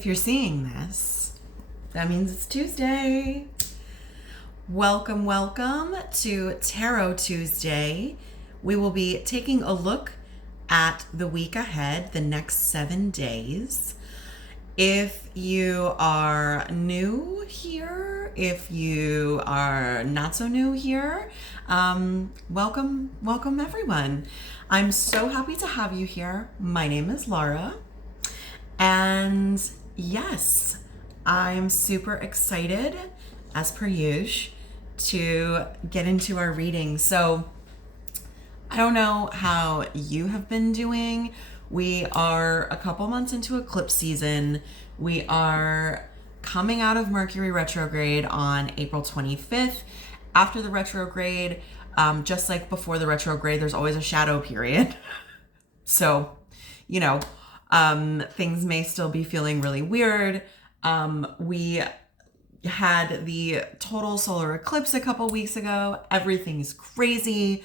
If you're seeing this, that means it's Tuesday. Welcome to Tarot Tuesday. We will be taking a look at the week ahead, the next 7 days. If you are new here, if you are not so new here, welcome everyone. I'm so happy to have you here. My name is Lara, and yes, I'm super excited, as per usual, to get into our reading. So I don't know how you have been doing. We are a couple months into eclipse season. We are coming out of Mercury retrograde on April 25th. After the retrograde, just like before the retrograde, there's always a shadow period. So, things may still be feeling really weird. We had the total solar eclipse a couple weeks ago. Everything's crazy.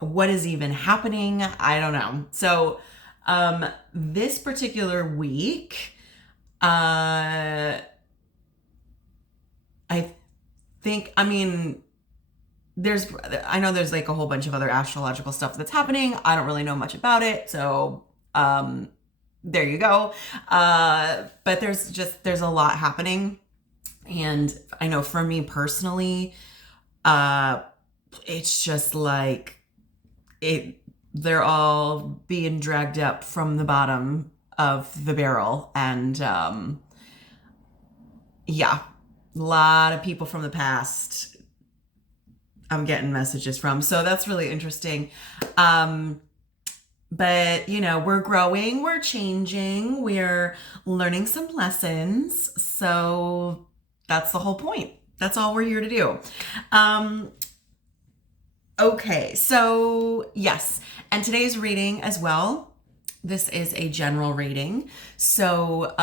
What is even happening? I don't know. So, this particular week, I know there's like a whole bunch of other astrological stuff that's happening. I don't really know much about it. So, there you go. But there's a lot happening. And I know for me personally, it's just like they're all being dragged up from the bottom of the barrel. And, a lot of people from the past I'm getting messages from. So that's really interesting. But, we're growing, we're changing, we're learning some lessons. So that's the whole point. That's all we're here to do. Okay, so yes. And today's reading as well, this is a general reading. So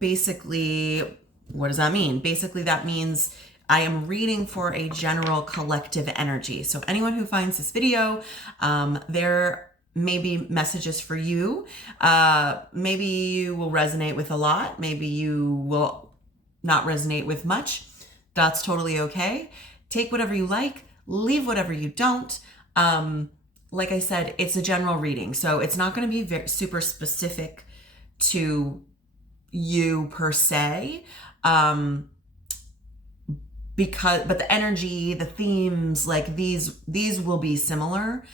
basically, what does that mean? Basically, that means I am reading for a general collective energy. So anyone who finds this video, there may be messages for you. Maybe you will resonate with a lot. Maybe you will not resonate with much. That's totally okay. Take whatever you like, leave whatever you don't. Like I said, it's a general reading. So it's not going to be super specific to you per se. But the energy, the themes, like these will be similar.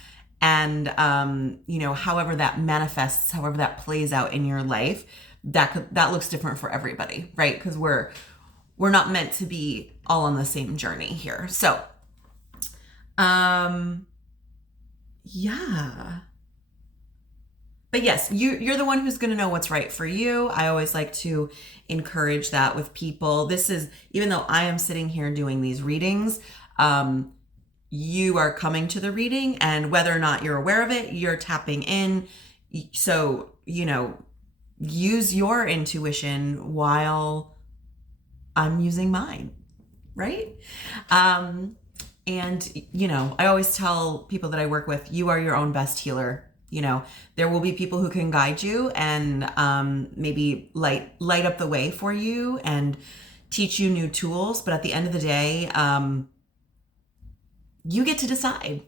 And, however that manifests, however that plays out in your life, that looks different for everybody, right? Because we're not meant to be all on the same journey here. So, yeah. But yes, you're the one who's going to know what's right for you. I always like to encourage that with people. This is, even though I am sitting here doing these readings, you are coming to the reading, and whether or not you're aware of it, you're tapping in. So, use your intuition while I'm using mine, right? And, I always tell people that I work with, you are your own best healer. There will be people who can guide you and maybe light up the way for you and teach you new tools. But at the end of the day, you get to decide.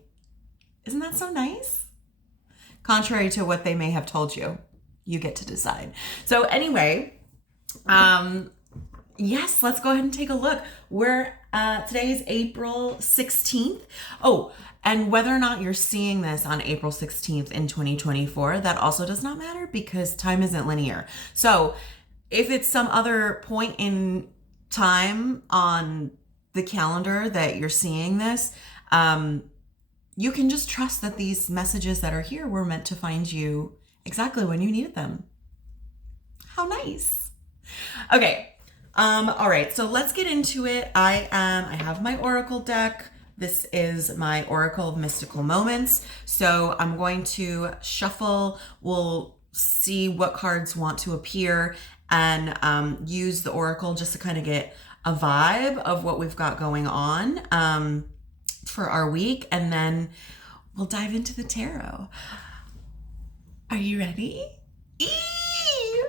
Isn't that so nice? Contrary to what they may have told you, you get to decide. So anyway, yes, let's go ahead and take a look. Today is April 16th. Oh, and whether or not you're seeing this on April 16th in 2024, that also does not matter because time isn't linear. So if it's some other point in time on the calendar that you're seeing this, you can just trust that these messages that are here were meant to find you exactly when you needed them. How nice. Okay. All right. So let's get into it. I have my Oracle deck. This is my Oracle of Mystical Moments. So I'm going to shuffle. We'll see what cards want to appear and use the Oracle just to kind of get a vibe of what we've got going on for our week. And then we'll dive into the tarot. Are you ready?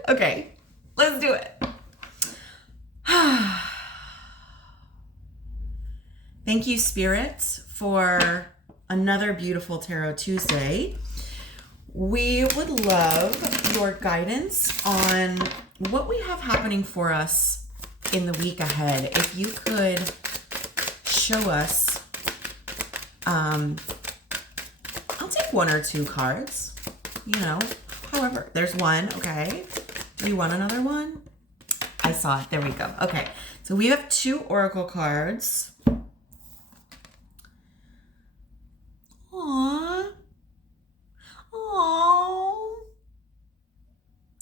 Okay. Let's do it. Thank you, Spirit, for another beautiful Tarot Tuesday. We would love your guidance on what we have happening for us in the week ahead. If you could show us, I'll take one or two cards, you know, however, there's one, okay. Do you want another one? I saw it, there we go. Okay, so we have two oracle cards. Aww. Aww.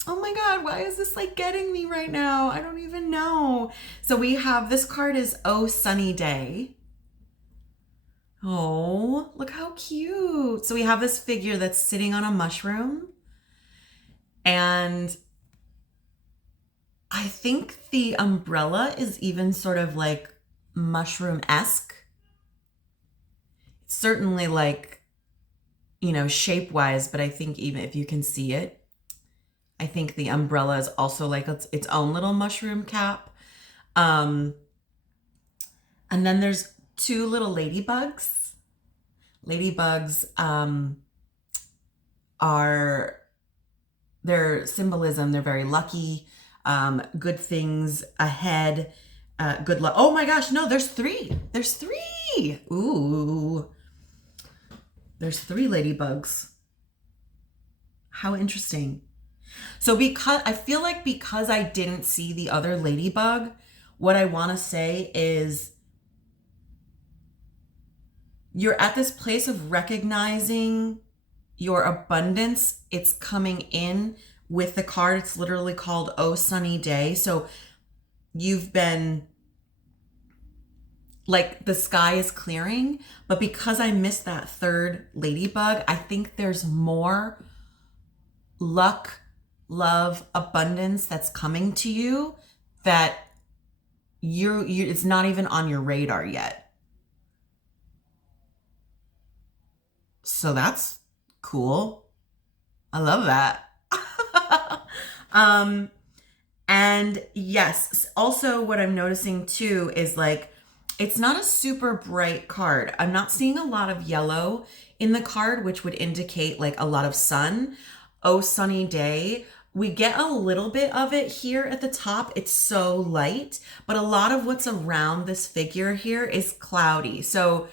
Oh my God, why is this like getting me right now? I don't even know. So we have, this card is Oh Sunny Day. Oh, look how cute. So we have this figure that's sitting on a mushroom. And I think the umbrella is even sort of like mushroom-esque. Certainly like, you know, shape-wise, but I think even if you can see it, I think the umbrella is also like its own little mushroom cap. And then there's two little ladybugs. Ladybugs are their symbolism. They're very lucky, good things ahead, good luck. Oh my gosh, no, there's three. There's three. Ooh. There's three ladybugs. How interesting. So I feel like because I didn't see the other ladybug, what I want to say is you're at this place of recognizing your abundance. It's coming in with the card. It's literally called Oh Sunny Day. So you've been like, the sky is clearing, but because I missed that third ladybug, I think there's more luck, love, abundance that's coming to you that you it's not even on your radar yet. So that's cool. I love that. And yes, also what I'm noticing too is like, it's not a super bright card. I'm not seeing a lot of yellow in the card, which would indicate like a lot of sun. Oh Sunny Day. We get a little bit of it here at the top. It's so light, but a lot of what's around this figure here is cloudy. So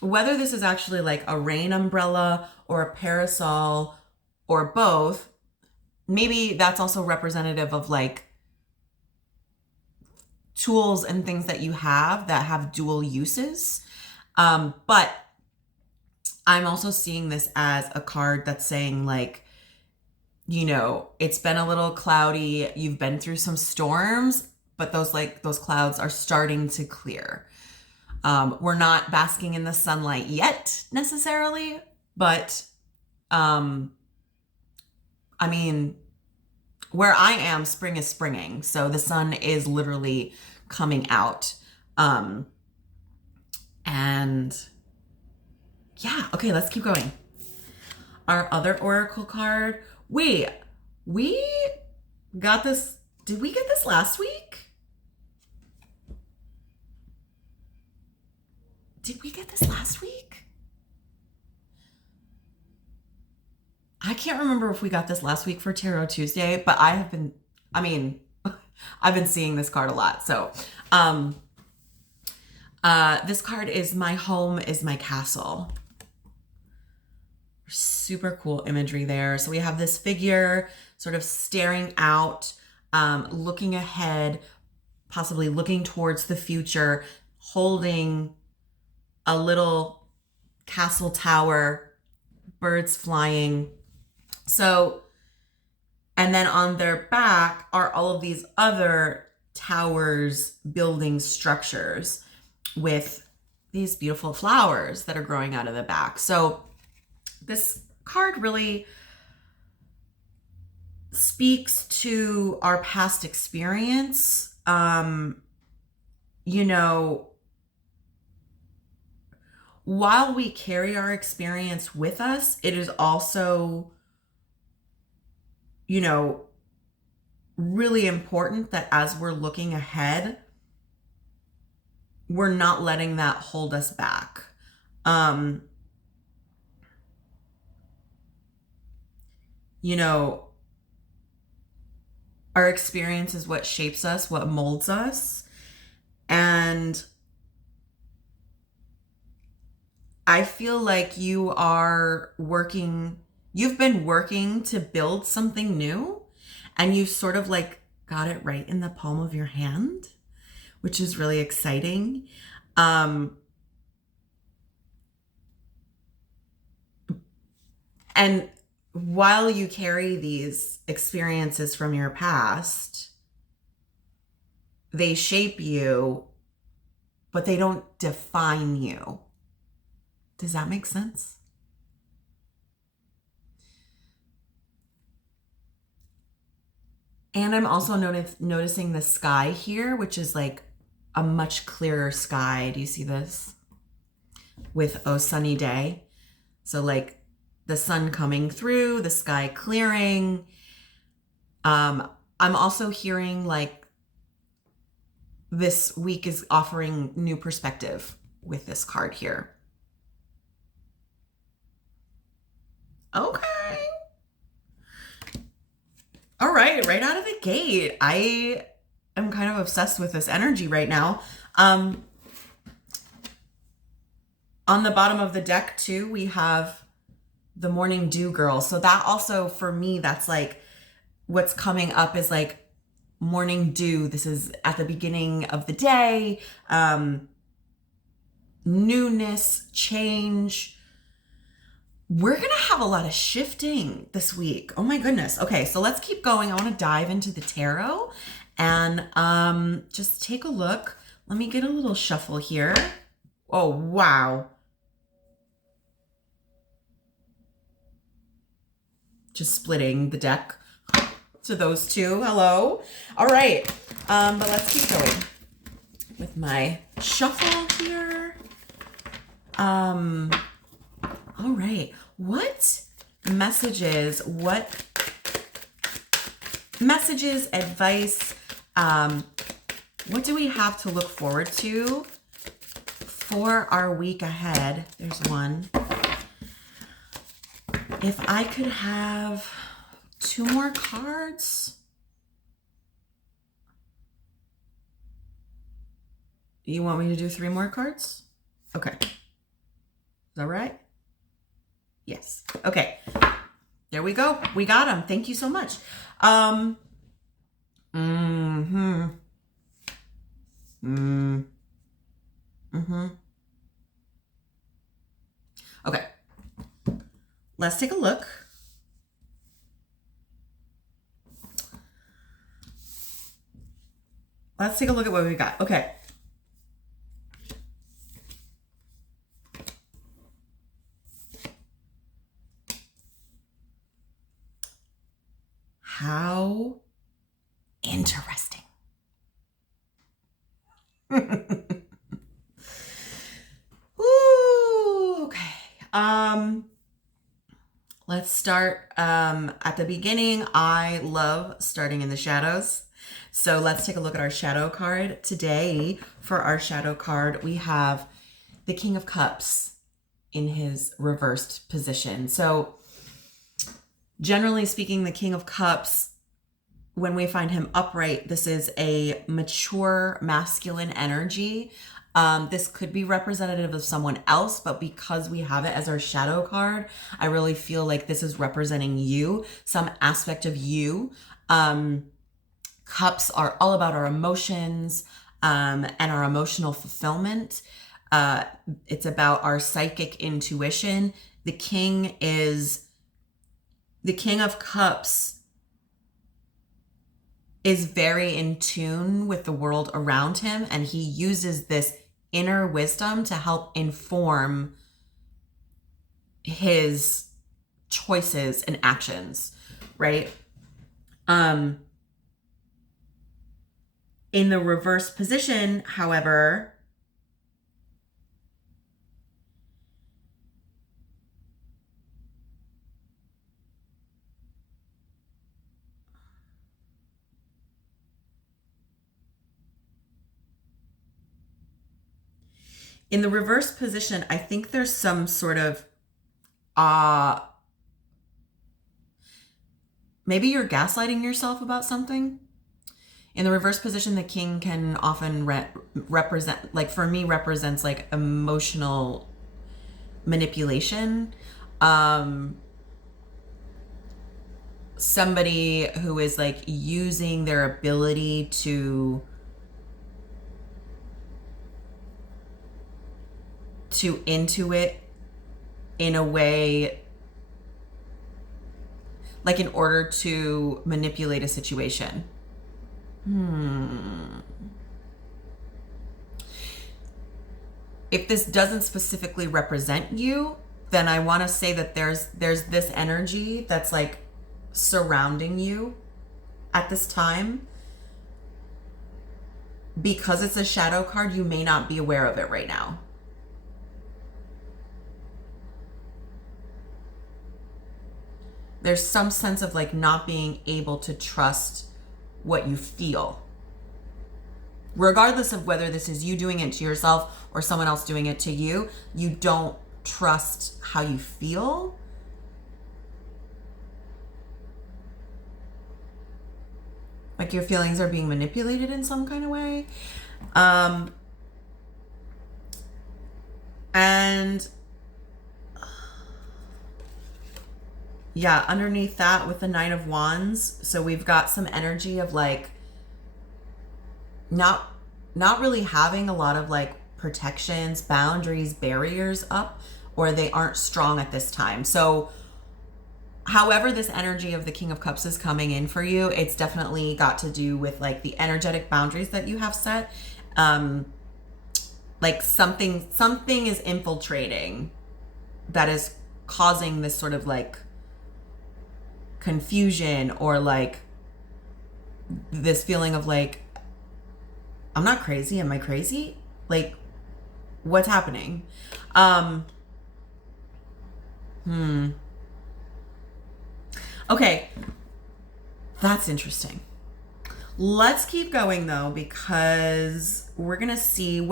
whether this is actually like a rain umbrella or a parasol or both, maybe that's also representative of like tools and things that you have that have dual uses. But I'm also seeing this as a card that's saying like, you know, it's been a little cloudy. You've been through some storms, but those clouds are starting to clear. We're not basking in the sunlight yet necessarily, but I mean, where I am, spring is springing. So the sun is literally coming out. And yeah, okay, let's keep going. Our other oracle card. Wait, we got this. Did we get this last week? Did we get this last week? I can't remember if we got this last week for Tarot Tuesday, but I've been seeing this card a lot. So, this card is My Home is My Castle. Super cool imagery there. So we have this figure sort of staring out, looking ahead, possibly looking towards the future, holding a little castle tower, birds flying. So, and then on their back are all of these other towers, building structures with these beautiful flowers that are growing out of the back. So this card really speaks to our past experience. You know, while we carry our experience with us, it is also, you know, really important that as we're looking ahead, we're not letting that hold us back. You know, our experience is what shapes us, what molds us. And I feel like you've been working to build something new, and you've sort of like got it right in the palm of your hand, which is really exciting. And while you carry these experiences from your past, they shape you, but they don't define you. Does that make sense? And I'm also noticing the sky here, which is like a much clearer sky. Do you see this? With a sunny day. So like the sun coming through, the sky clearing. I'm also hearing like this week is offering new perspective with this card here. Okay. All right, right out of the gate. I am kind of obsessed with this energy right now. On the bottom of the deck too, we have the morning dew girl. So that also, for me, that's like what's coming up is like morning dew. This is at the beginning of the day. Newness, change. We're going to have a lot of shifting this week. Oh my goodness. Okay, so let's keep going. I want to dive into the tarot and just take a look. Let me get a little shuffle here. Oh, wow. Just splitting the deck to those two. Hello. All right. But let's keep going with my shuffle here. All right. What messages, advice, what do we have to look forward to for our week ahead? There's one. If I could have 2 more cards. You want me to do 3 more cards? Okay. Is that right? Yes. Okay. There we go. We got them. Thank you so much. Okay. Let's take a look. Let's take a look at what we got. Okay. How interesting. Ooh, okay. Let's start at the beginning. I love starting in the shadows. So let's take a look at our shadow card. Today, for our shadow card, we have the King of Cups in his reversed position. So generally speaking, the King of Cups, when we find him upright, this is a mature masculine energy. This could be representative of someone else, but because we have it as our shadow card, I really feel like this is representing you, some aspect of you. Cups are all about our emotions and our emotional fulfillment. It's about our psychic intuition. The King of Cups is very in tune with the world around him, and he uses this inner wisdom to help inform his choices and actions, right? In the reverse position, however, In the reverse position, I think there's some sort of maybe you're gaslighting yourself about something. In the reverse position, the king can often represent, like for me, represents like emotional manipulation. Somebody who is like using their ability to intuit in a way, like in order to manipulate a situation. If this doesn't specifically represent you, then I want to say that there's this energy that's like surrounding you at this time. Because it's a shadow card, you may not be aware of it right now. There's some sense of like not being able to trust what you feel. Regardless of whether this is you doing it to yourself or someone else doing it to you, you don't trust how you feel. Like your feelings are being manipulated in some kind of way. And yeah, underneath that with the Nine of Wands, so we've got some energy of like not really having a lot of like protections, boundaries, barriers up, or they aren't strong at this time. So however this energy of the King of Cups is coming in for you, it's definitely got to do with like the energetic boundaries that you have set. Like something is infiltrating that is causing this sort of like confusion, or like this feeling of like, I'm not crazy. Am I crazy? Like, what's happening? Okay. That's interesting. Let's keep going though, because we're going to see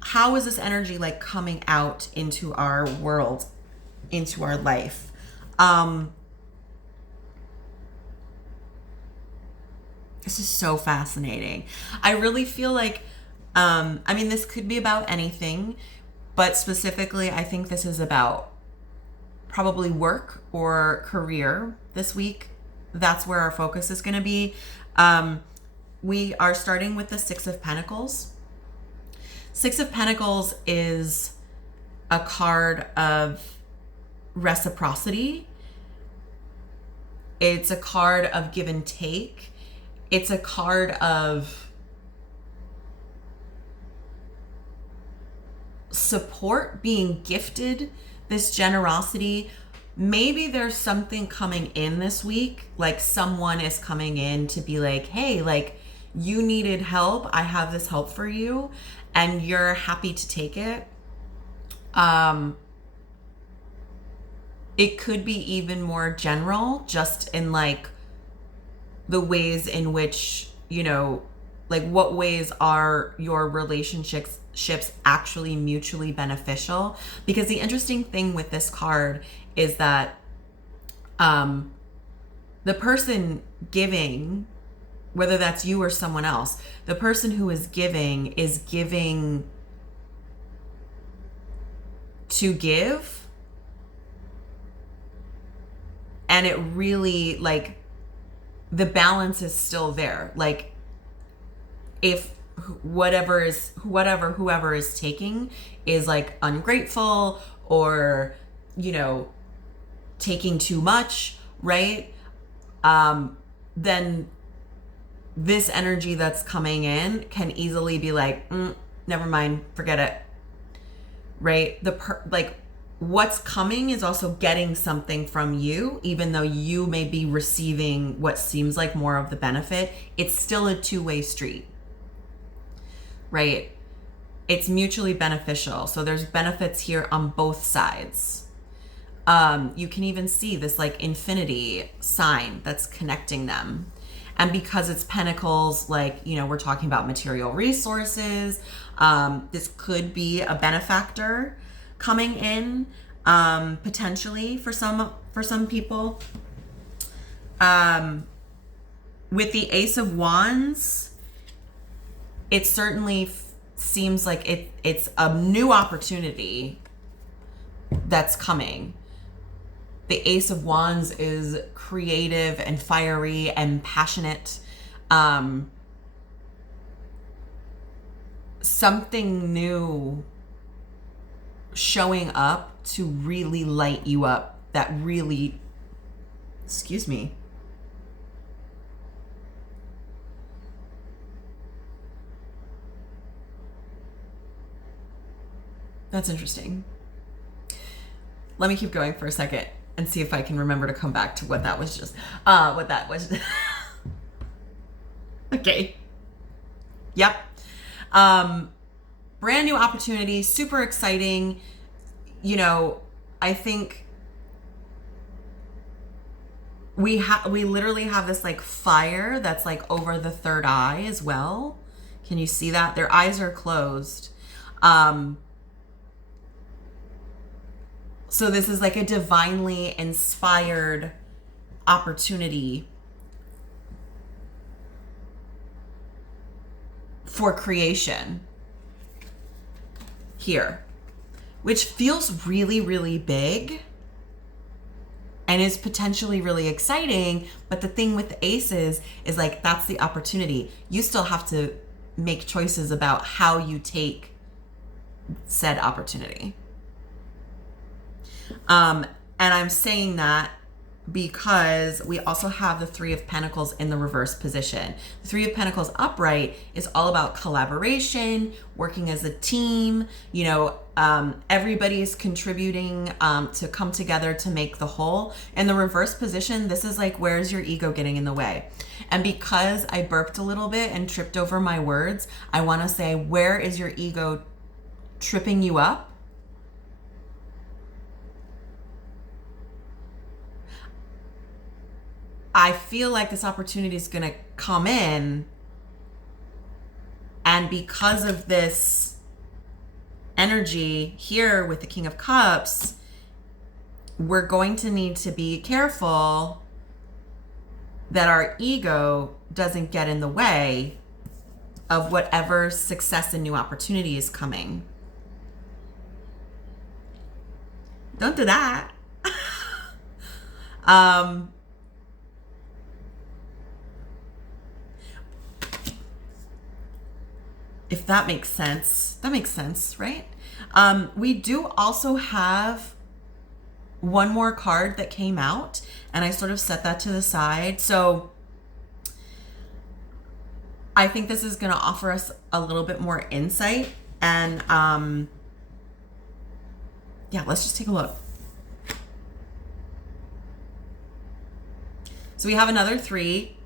how is this energy like coming out into our world, into our life? This is so fascinating. I really feel like, I mean, this could be about anything, but specifically, I think this is about probably work or career this week. That's where our focus is going to be. We are starting with the Six of Pentacles. Six of Pentacles is a card of reciprocity. It's a card of give and take. It's a card of support, being gifted this generosity. Maybe there's something coming in this week, like someone is coming in to be like, hey, like you needed help. I have this help for you, and you're happy to take it. It could be even more general, just in like the ways in which, you know, like what ways are your relationships actually mutually beneficial? Because the interesting thing with this card is that the person giving, whether that's you or someone else, the person who is giving to give. And it really, like, the balance is still there. Like, if whoever is taking is like ungrateful or, you know, taking too much, right? Then this energy that's coming in can easily be like, never mind, forget it, right? Like what's coming is also getting something from you, even though you may be receiving what seems like more of the benefit. It's still a two-way street, right? It's mutually beneficial. So there's benefits here on both sides. You can even see this like infinity sign that's connecting them. And because it's pentacles, like, you know, we're talking about material resources. This could be a benefactor coming in, potentially for some people. With the Ace of Wands, it certainly seems like it's a new opportunity that's coming. The Ace of Wands is creative and fiery and passionate. Something new showing up to really light you up, that really, excuse me. That's interesting. Let me keep going for a second and see if I can remember to come back to what that was just. Okay. Yep. Brand new opportunity, super exciting. You know, I think we literally have this like fire that's like over the third eye as well. Can you see that? Their eyes are closed. So this is like a divinely inspired opportunity for creation here, which feels really, really big and is potentially really exciting. But the thing with the aces is like, that's the opportunity. You still have to make choices about how you take said opportunity. And I'm saying that because we also have the Three of Pentacles in the reverse position. The Three of Pentacles upright is all about collaboration, working as a team. You know, everybody is contributing to come together to make the whole. In the reverse position, this is like, where's your ego getting in the way? And because I burped a little bit and tripped over my words, I want to say, where is your ego tripping you up? I feel like this opportunity is going to come in, and because of this energy here with the King of Cups, we're going to need to be careful that our ego doesn't get in the way of whatever success and new opportunity is coming. Don't do that. If that makes sense. That makes sense, right? We do also have one more card that came out, and I sort of set that to the side. So I think this is going to offer us a little bit more insight. And yeah, let's just take a look. So we have another three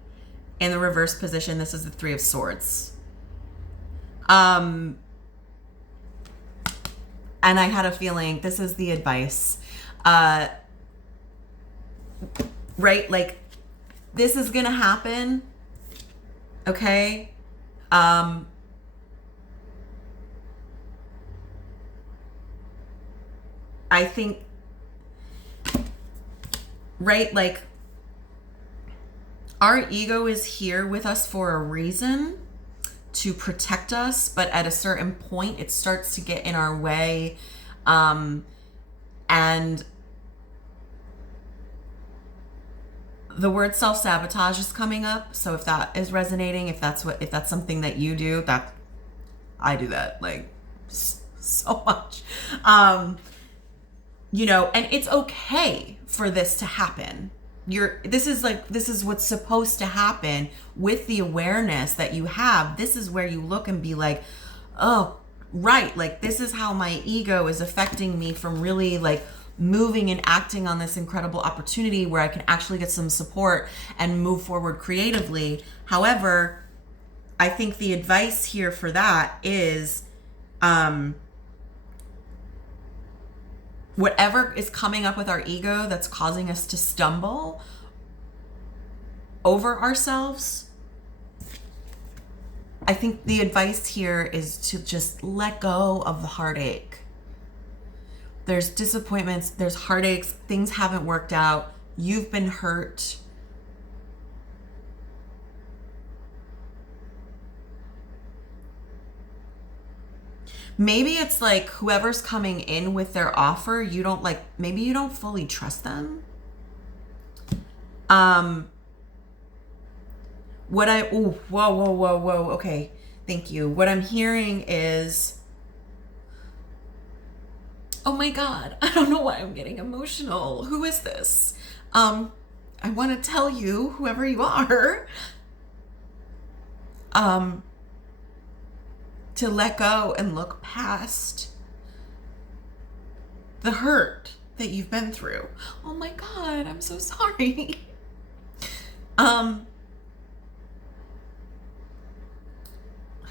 in the reverse position. This is the Three of Swords. And I had a feeling this is the advice, right? Like, this is going to happen. Okay. I think, right? Like, our ego is here with us for a reason, to protect us, but at a certain point it starts to get in our way, and the word self-sabotage is coming up. So if that is resonating, if that's something that you do, that I do that like so much, you know, and it's okay for this to happen. This is what's supposed to happen with the awareness that you have. This is where you look and be like, oh, right. Like, this is how my ego is affecting me from really like moving and acting on this incredible opportunity where I can actually get some support and move forward creatively. However, I think the advice here for that is, whatever is coming up with our ego that's causing us to stumble, over ourselves, I think the advice here is to just let go of the heartache. There's disappointments, there's heartaches, things haven't worked out, you've been hurt. Maybe it's like whoever's coming in with their offer, maybe you don't fully trust them. Whoa. Okay, thank you. What I'm hearing is, oh my God, I don't know why I'm getting emotional. Who is this? I want to tell you, whoever you are, to let go and look past the hurt that you've been through. Oh my God, I'm so sorry.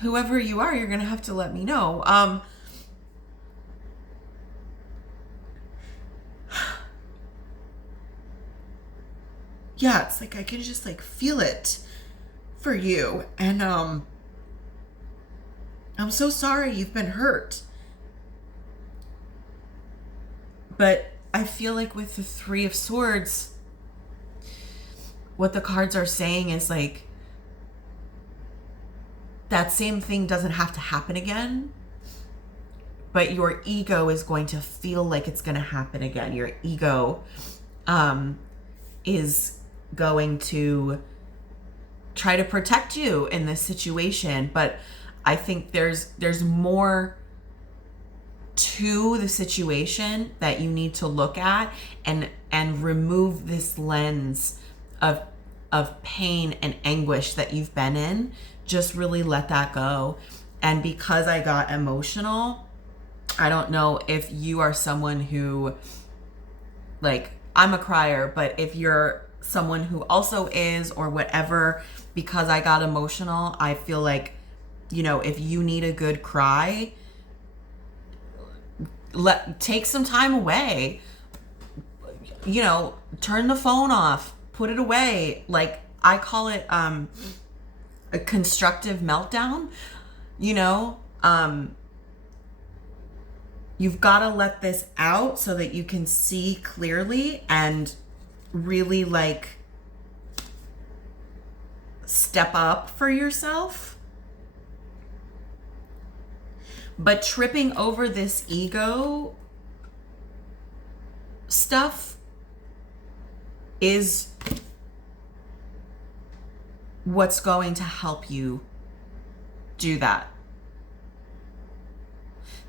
Whoever you are, you're gonna have to let me know. Yeah, it's like I can just like feel it for you, and I'm so sorry you've been hurt. But I feel like with the Three of Swords, what the cards are saying is like, that same thing doesn't have to happen again, but your ego is going to feel like it's going to happen again. Your ego is going to try to protect you in this situation, but I think there's more to the situation that you need to look at and remove this lens of pain and anguish that you've been in. Just really let that go. And because I got emotional, I don't know if you are someone who, like, I'm a crier, but if you're someone who also is, or whatever, because I got emotional, I feel like, you know, if you need a good cry, take some time away, you know, turn the phone off, put it away. Like, I call it a constructive meltdown. You know, you've got to let this out so that you can see clearly and really like step up for yourself. But tripping over this ego stuff is what's going to help you do that.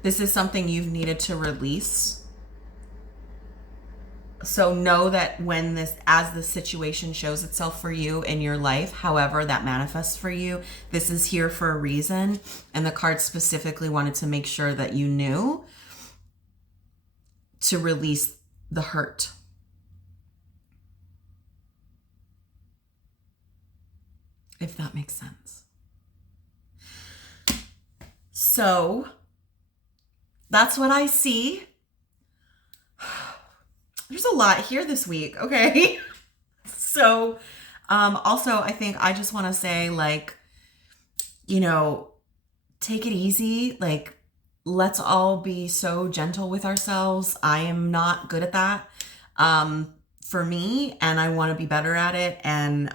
This is something you've needed to release. So know that as the situation shows itself for you in your life, however that manifests for you, this is here for a reason. And the card specifically wanted to make sure that you knew to release the hurt. If that makes sense. So that's what I see. There's a lot here this week, okay? So also, I think I just want to say, like, you know, take it easy. Like, let's all be so gentle with ourselves. I am not good at that for me, and I want to be better at it. And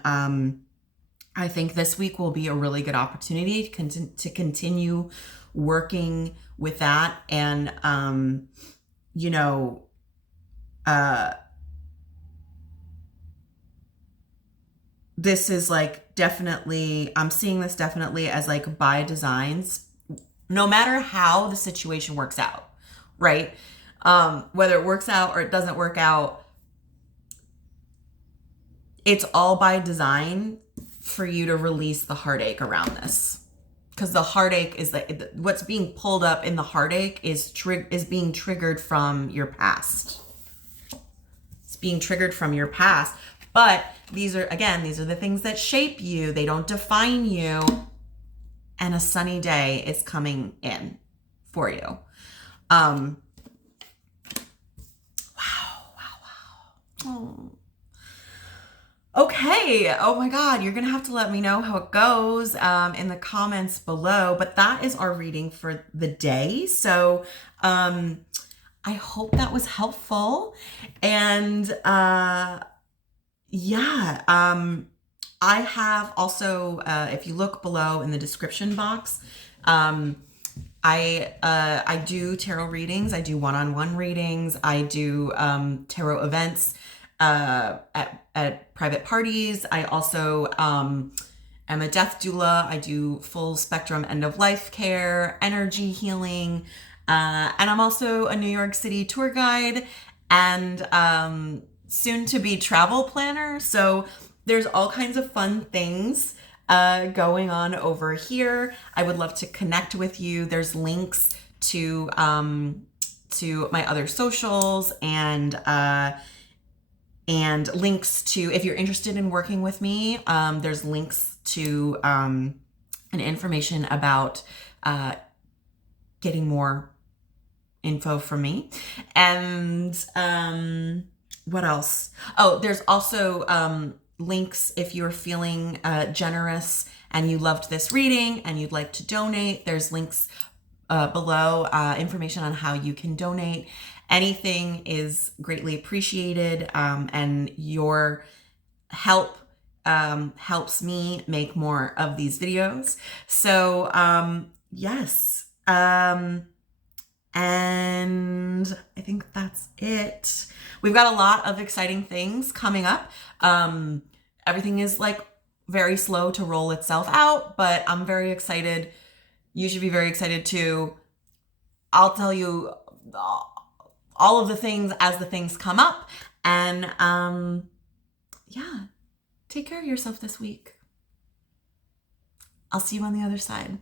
I think this week will be a really good opportunity to continue working with that. And, you know, this is like definitely, I'm seeing this definitely as like by designs, no matter how the situation works out, right? Whether it works out or it doesn't work out, it's all by design for you to release the heartache around this. Because the heartache is like, what's being pulled up in the heartache is being triggered from your past. It's being triggered from your past. But these are the things that shape you. They don't define you. And a sunny day is coming in for you. Wow. Oh. Okay. Oh my God. You're going to have to let me know how it goes in the comments below. But that is our reading for the day. So I hope that was helpful. And yeah, I have also, if you look below in the description box, I do tarot readings. I do one-on-one readings. I do tarot events at private parties. I also am a death doula. I do full spectrum end of life care, energy healing, and I'm also a New York City tour guide and soon to be travel planner. So there's all kinds of fun things going on over here. I would love to connect with you. There's links to my other socials and links to, if you're interested in working with me, there's links to and information about getting more info from me. And what else? Oh, there's also links if you're feeling generous and you loved this reading and you'd like to donate. There's links below, information on how you can donate. Anything is greatly appreciated, and your help helps me make more of these videos. So yes, and I think that's it. We've got a lot of exciting things coming up. Everything is like very slow to roll itself out, but I'm very excited. You should be very excited too. I'll tell you all of the things as the things come up. And yeah, take care of yourself this week. I'll see you on the other side.